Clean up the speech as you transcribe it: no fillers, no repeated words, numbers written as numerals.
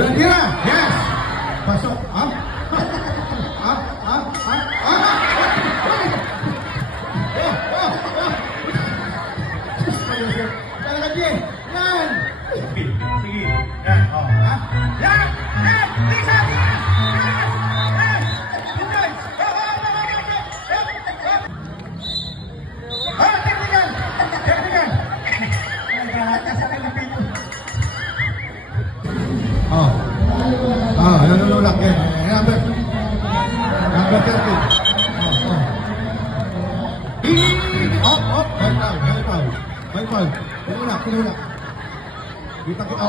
Unang tira. Yes. Pasok. Ha? Ha? Ha? Ha? Ha? Talaga din. Yan. Sige. Yan. Oh. Ha? Yan. Yan. Lisa. Yan. Yan. Yan. Ha? Technical. Technical. Oh. Ah, nanulak yan. Number 30. Oh. May foul. Pinulak. Kita kita.